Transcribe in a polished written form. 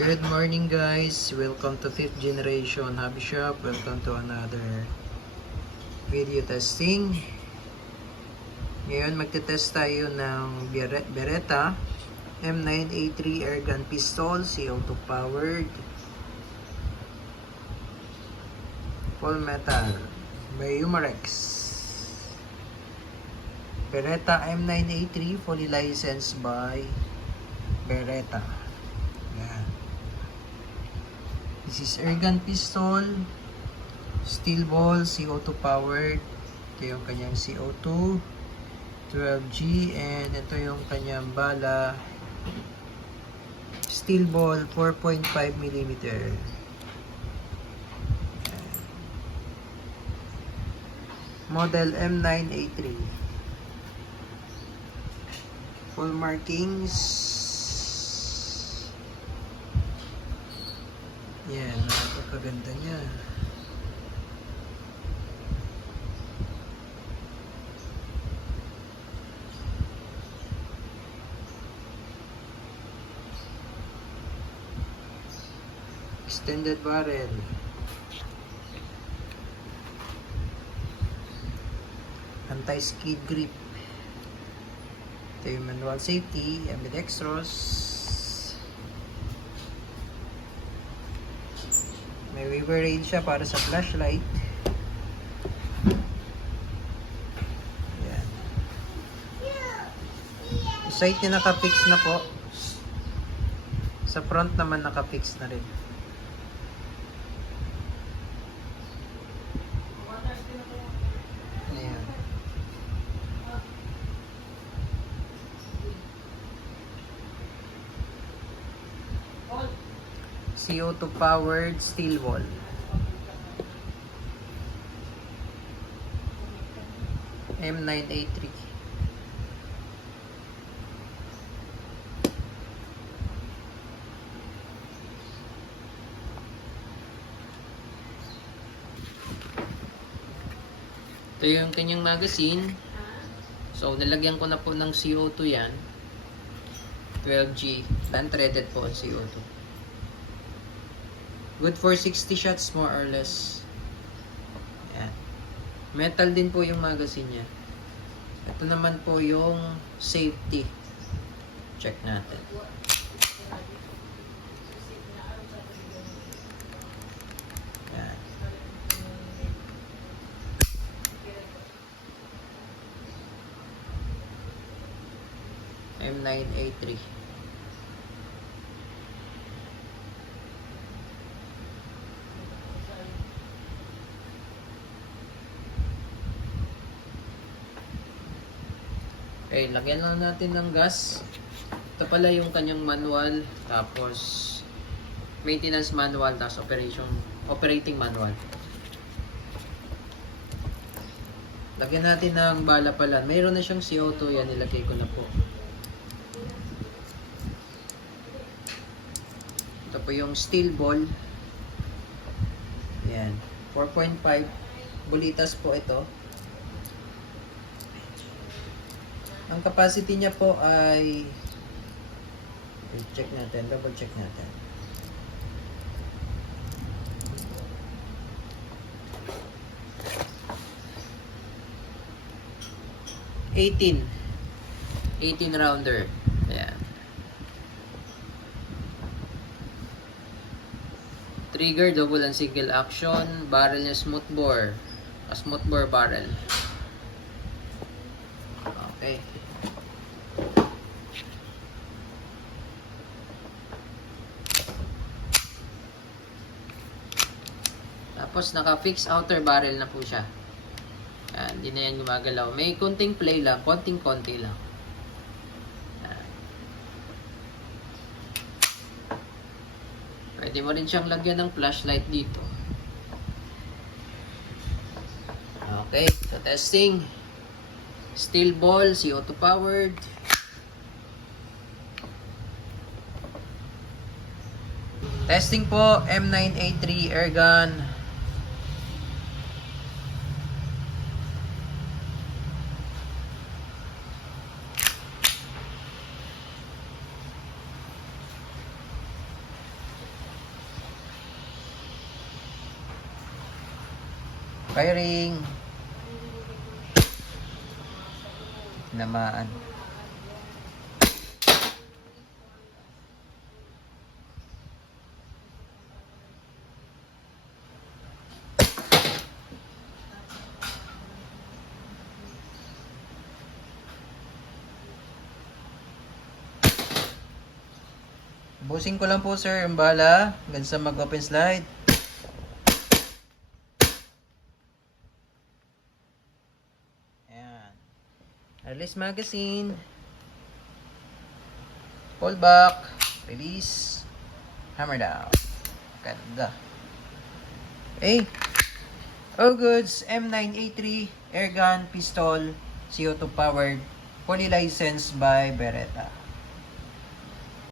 Good morning guys, welcome to 5th generation hobby shop. Welcome to another video testing. Ngayon magte-test tayo ng Beretta M9A3 airgun pistol, CO2 powered, full metal by Umarex. Beretta M9A3 fully licensed by Beretta. Yan. This is airgun pistol, steel ball, CO2 powered. Ito yung kanyang CO2 12G, and ito yung kanyang bala, steel ball 4.5mm. Model M9A3. Full markings. Yan, napakaganda niya. Extended barrel. Anti-skid grip. Ito yung manual safety, ambidextrous. May waiver aid siya para sa flashlight. Ayan. Yung sight niya nakafix na po. Sa front naman nakafix na rin. Ayan. CO2 powered steel wall. M9A3. Ito yung kanyang magazine. So, nilagyan ko na po ng CO2 yan. 12G. Non-threaded po ang CO2. Good for 60 shots more or less. Ayan. Metal din po yung magazine niya. Ito naman po yung safety. Check natin. Ayan. M9A3. Okay, lagyan lang natin ng gas. Ito pala yung kanyang manual, tapos maintenance manual, tapos operating manual. Lagyan natin ng bala pala. Mayroon na siyang CO2, yan nilagay ko na po. Ito po yung steel ball. Yan, 4.5 bulitas po ito. Ang capacity niya po ay, check natin, double check natin. $18 rounder. Ayan. Trigger, double and single action. Barrel niya smooth bore. A smooth bore barrel. Okay. Tapos naka-fix outer barrel na po siya. Yan, hindi na yan gumagalaw. May konting play lang, konting-konti lang. Yan. Pwede mo rin siyang lagyan ng flashlight dito. Okay, so testing. Steel ball, CO2 powered. Testing po, M9A3 airgun. Firing. Namaan. Busing ko lang po sir, yung bala. Hanggang sa mag-open slide. Ayan. Release magazine. Pull back. Release. Hammer down. Ganda. Okay. All goods. M9A3 airgun pistol CO2 powered. Fully licensed by Beretta.